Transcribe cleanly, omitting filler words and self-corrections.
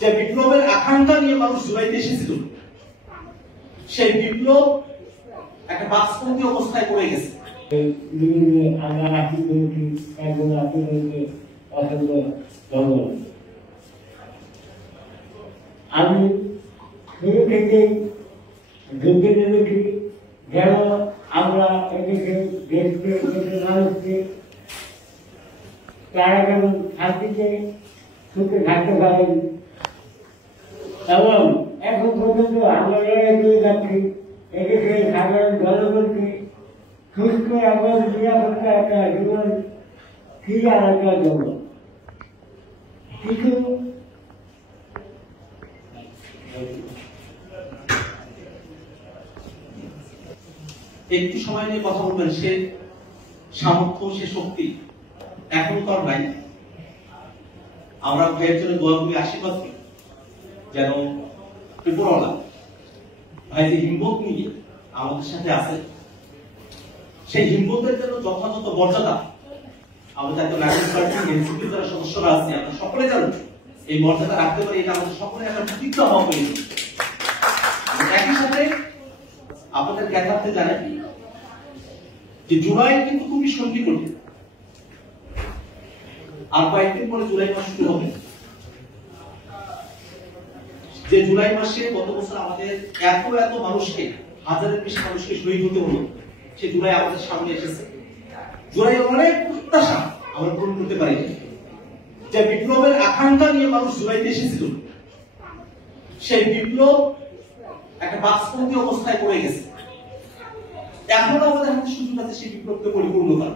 যে বিপ্লবের আকাঙ্ক্ষা নিয়ে মানুষ জুলাইতে এসেছিল, সেই বিপ্লব একটা বাক্সবন্দি অবস্থায় পড়ে গেছে। আমি শুরু থেকেই যুদ্ধে নেমেছি যেন আমরা এদেশে দেশকে দেশের মানুষকে তারা যেন শান্তিতে সুখে থাকতে পারেন, এবং এখন পর্যন্ত আমরা লড়াই করে যাচ্ছি এদেশে সাধারণ জনগণকে সুস্থ এবং নিরাপত্তা একটা জীবন ফিরিয়ে আনার জন্য। কিছু একটু সময় নিয়ে কথা বলবেন, সে সামর্থ্য, সে শক্তি এখন তো আর নাই। আমরা ভাইয়ের জন্য দোয়া করি, আশীর্বাদ করি যেন উপরওয়ালা ভাই যে হিম্মত নিয়ে আমাদের সাথে আছে, সেই হিম্মতের জন্য যথাযথ মর্যাদা আমাদের একটা ন্যাশনাল পার্টি এনসিপির যারা সদস্যরা আছে আমরা সকলে জানেন এই মর্যাদা রাখতে পারি, এটা আমাদের সকলে একটা প্রতিজ্ঞা হওয়া প্রয়োজন। একই সাথে আপনাদের জ্ঞাতার্থে জানেন যে জুলাই কিন্তু খুবই সন্নিকটে, আর কয়েকদিন পরে জুলাই মাস শুরু হবে। যে জুলাই মাসে গত বছর আমাদের এত মানুষকে, হাজারের বেশি মানুষকে শহীদ হতে হলো, সে জুলাই আমাদের সামনে এসেছে। জুলাই অনেক প্রত্যাশা আমরা পূরণ করতে পারি। যে বিপ্লবের আকাঙ্ক্ষা নিয়ে মানুষ জুলাইতে এসেছিল, সেই বিপ্লব একটা বাক্সবন্দি অবস্থায় পড়ে গেছে। এখন আমাদের হাতে সুযোগ আছে সেই বিপ্লবকে পরিপূর্ণ করা।